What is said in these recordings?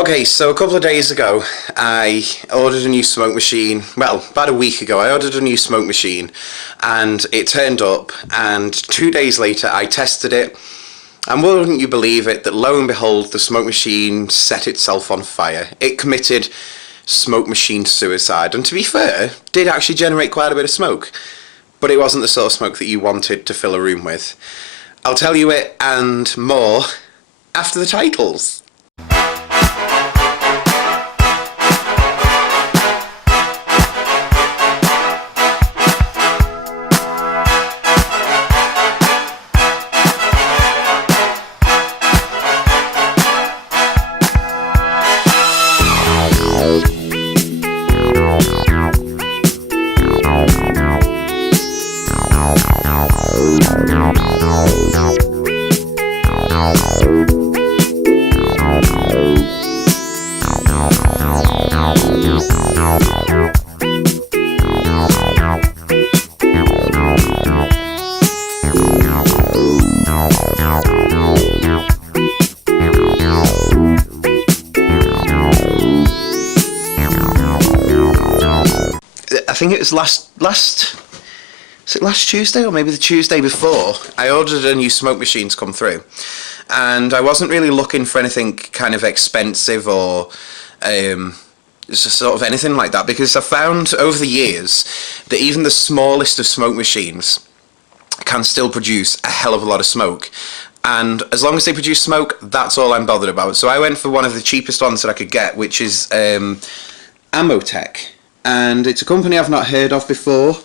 Okay, so a couple of days ago, I ordered a new smoke machine. Well, about a week ago, I ordered a new smoke machine, and it turned up, and 2 days later, I tested it, and wouldn't you believe it, that lo and behold, the smoke machine set itself on fire. It committed smoke machine suicide, and to be fair, did actually generate quite a bit of smoke, but it wasn't the sort of smoke that you wanted to fill a room with. I'll tell you it and more after the titles. I think it was last Tuesday, or maybe the Tuesday before, I ordered a new smoke machine to come through, and I wasn't really looking for anything kind of expensive or sort of anything like that, because I found over the years that even the smallest of smoke machines can still produce a hell of a lot of smoke, and as long as they produce smoke, that's all I'm bothered about. So I went for one of the cheapest ones that I could get, which is Amotech. And it's a company I've not heard of before,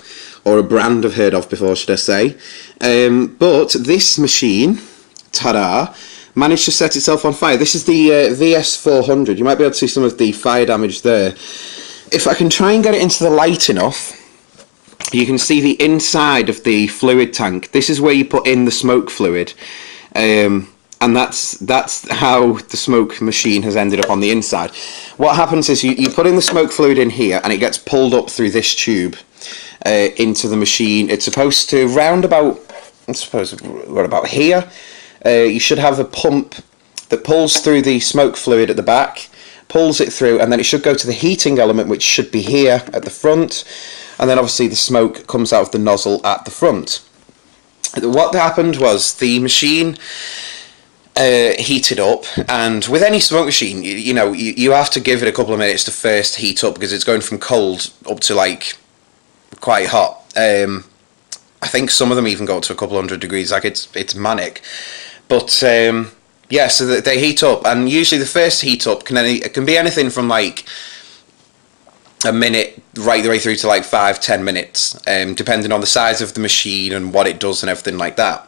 or a brand I've heard of before, should I say. But this machine, ta-da, managed to set itself on fire. This is the VS400. You might be able to see some of the fire damage there. If I can try and get it into the light enough, you can see the inside of the fluid tank. This is where you put in the smoke fluid. And that's how the smoke machine has ended up on the inside. What happens is you put in the smoke fluid in here, and it gets pulled up through this tube into the machine. It's supposed to round about, I suppose, what about here? You should have a pump that pulls through the smoke fluid at the back, pulls it through, and then it should go to the heating element, which should be here at the front, and then obviously the smoke comes out of the nozzle at the front. What happened was the machine heated up, and with any smoke machine, you have to give it a couple of minutes to first heat up, because it's going from cold up to like quite hot. I think some of them even go up to a couple hundred degrees, like it's manic. But yeah, so they heat up, and usually the first heat up can be anything from like a minute right the way through to like 5-10 minutes, depending on the size of the machine and what it does and everything like that.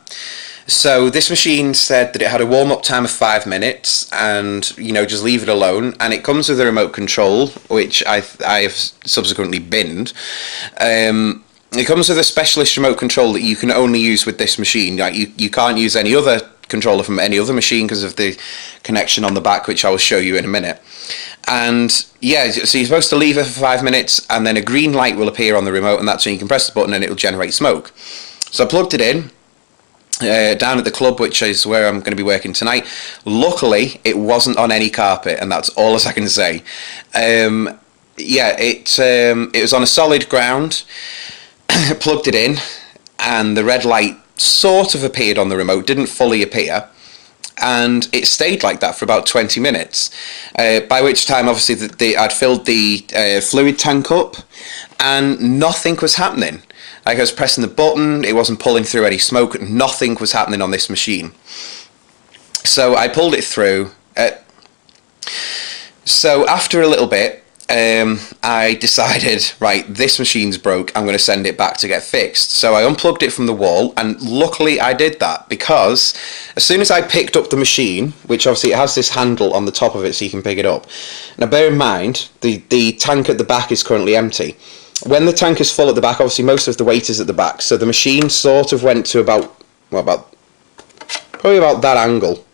So this machine said that it had a warm-up time of 5 minutes, and just leave it alone. And it comes with a remote control, which I have subsequently binned. It comes with a specialist remote control that you can only use with this machine. Like you can't use any other controller from any other machine because of the connection on the back, which I will show you in a minute. And yeah, so you're supposed to leave it for 5 minutes, and then a green light will appear on the remote, and that's when you can press the button and it will generate smoke. So I plugged it in down at the club, which is where I'm going to be working tonight. Luckily, it wasn't on any carpet, and that's all as I can say. Yeah, it was on a solid ground. Plugged it in, and the red light sort of appeared on the remote, didn't fully appear, and it stayed like that for about 20 minutes, by which time obviously I'd filled the fluid tank up, and nothing was happening. Like I was pressing the button, it wasn't pulling through any smoke, nothing was happening on this machine. So I pulled it through. So after a little bit, I decided, right, this machine's broke, I'm going to send it back to get fixed. So I unplugged it from the wall, and luckily I did that, because as soon as I picked up the machine, which obviously it has this handle on the top of it so you can pick it up. Now bear in mind, the tank at the back is currently empty. When the tank is full at the back, obviously most of the weight is at the back, so the machine sort of went to probably about that angle,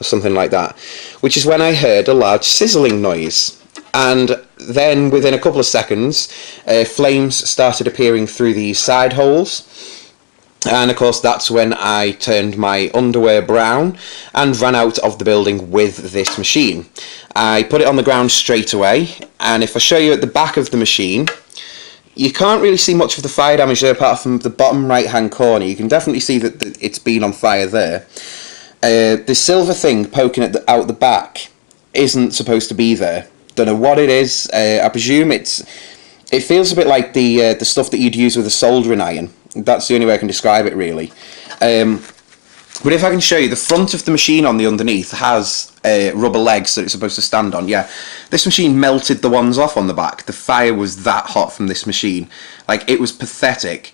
or something like that, which is when I heard a large sizzling noise. And then within a couple of seconds, flames started appearing through the side holes, And of course that's when I turned my underwear brown and ran out of the building with this machine. I put it on the ground straight away, and if I show you at the back of the machine, you can't really see much of the fire damage there apart from the bottom right hand corner. You can definitely see that it's been on fire there. The silver thing poking out the back isn't supposed to be there. Don't know what it is. I presume it feels a bit like the stuff that you'd use with a soldering iron. That's the only way I can describe it, really. But if I can show you, the front of the machine on the underneath has rubber legs that it's supposed to stand on. Yeah, this machine melted the ones off on the back. The fire was that hot from this machine. Like, it was pathetic.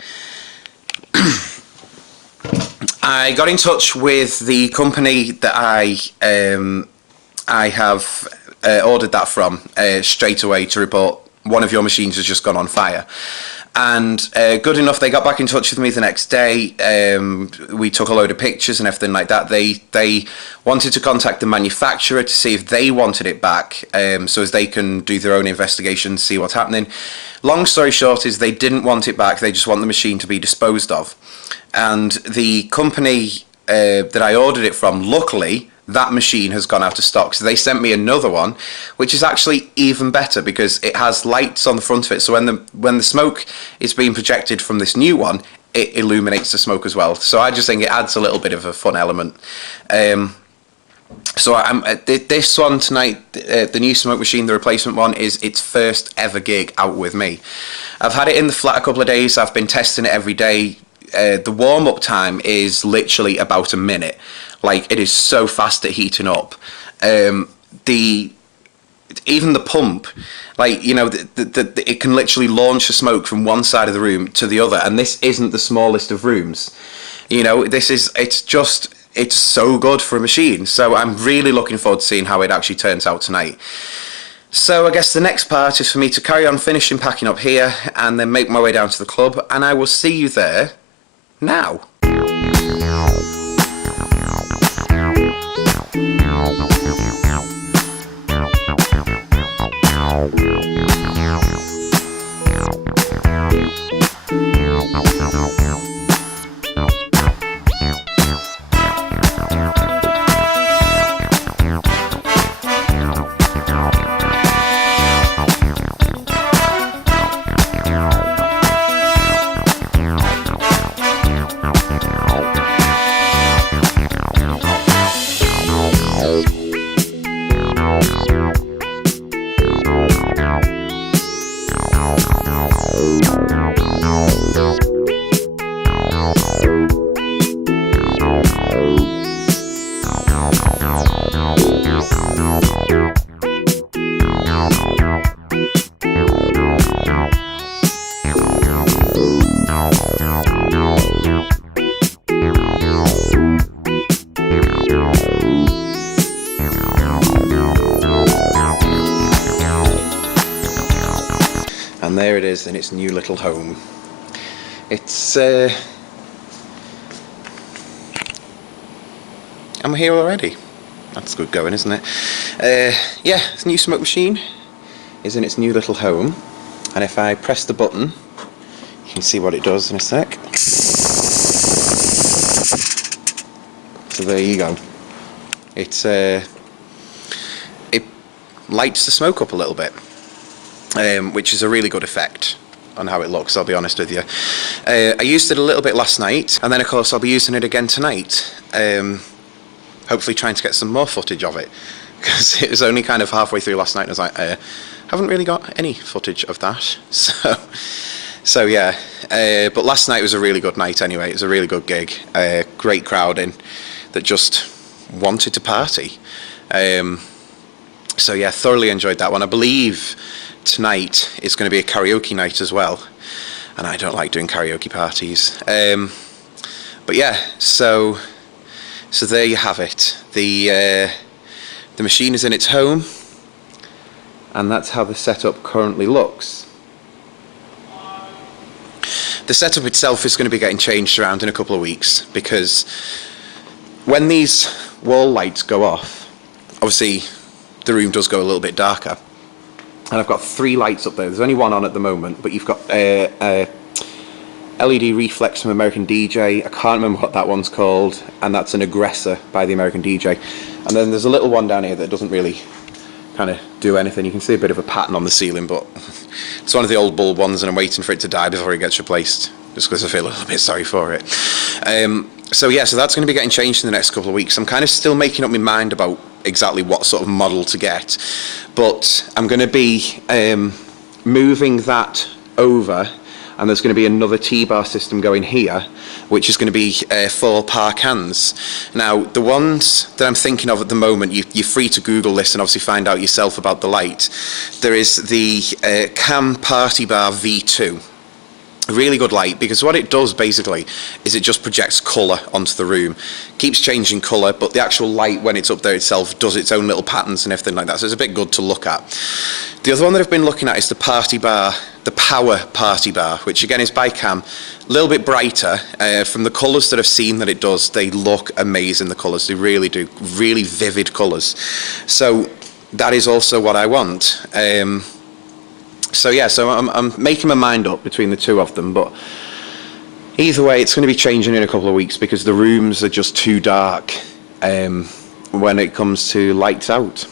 I got in touch with the company that I have ordered that from straight away to report one of your machines has just gone on fire. And good enough, they got back in touch with me the next day. We took a load of pictures and everything like that. They wanted to contact the manufacturer to see if they wanted it back, so as they can do their own investigation, see what's happening. Long story short is they didn't want it back. They just want the machine to be disposed of. And the company that I ordered it from, luckily, that machine has gone out of stock, so they sent me another one, which is actually even better because it has lights on the front of it, so when the smoke is being projected from this new one, it illuminates the smoke as well. So I just think it adds a little bit of a fun element. So this one tonight, the new smoke machine, the replacement one, is its first ever gig out with me. I've had it in the flat a couple of days. I've been testing it every day. The warm-up time is literally about a minute. Like, it is so fast at heating up. Even the pump, like, you know, it can literally launch the smoke from one side of the room to the other, and this isn't the smallest of rooms. You know, it's so good for a machine. So I'm really looking forward to seeing how it actually turns out tonight. So I guess the next part is for me to carry on finishing packing up here and then make my way down to the club, and I will see you there now. And there it is in its new little home. It's I'm here already. That's good going, isn't it? Yeah, this new smoke machine is in its new little home, and if I press the button, you can see what it does in a sec. So there you go. It lights the smoke up a little bit, which is a really good effect on how it looks, I'll be honest with you. I used it a little bit last night, and then of course I'll be using it again tonight. Hopefully trying to get some more footage of it, because it was only kind of halfway through last night and I was like, haven't really got any footage of that. So yeah, but last night was a really good night anyway. It was a really good gig, great crowd in that just wanted to party. So yeah, thoroughly enjoyed that one. I believe tonight is going to be a karaoke night as well, and I don't like doing karaoke parties. But yeah, so there you have it. The machine is in its home, and that's how the setup currently looks. The setup itself is going to be getting changed around in a couple of weeks, because when these wall lights go off, obviously the room does go a little bit darker. And I've got 3 lights up there. There's only one on at the moment, but you've got a LED reflex from American DJ. I can't remember what that one's called, and that's an aggressor by the American DJ. And then there's a little one down here that doesn't really kind of do anything. You can see a bit of a pattern on the ceiling, but it's one of the old bulb ones, and I'm waiting for it to die before it gets replaced, just because I feel a little bit sorry for it. So yeah, so that's going to be getting changed in the next couple of weeks. I'm kind of still making up my mind about exactly what sort of model to get, but I'm going to be moving that over, and there's going to be another T-bar system going here, which is going to be 4 par cans. Now, the ones that I'm thinking of at the moment, you're free to Google this and obviously find out yourself about the light. There is the Cam Party Bar V2. A really good light, because what it does basically is it just projects colour onto the room, keeps changing colour, but the actual light when it's up there itself does its own little patterns and everything like that, so it's a bit good to look at. The other one that I've been looking at is the Party Bar, the Power Party Bar, which again is by Cam, a little bit brighter. From the colours that I've seen that it does, they look amazing, the colours, they really do, really vivid colours. So that is also what I want. So yeah, so I'm making my mind up between the two of them, but either way it's going to be changing in a couple of weeks, because the rooms are just too dark when it comes to lights out.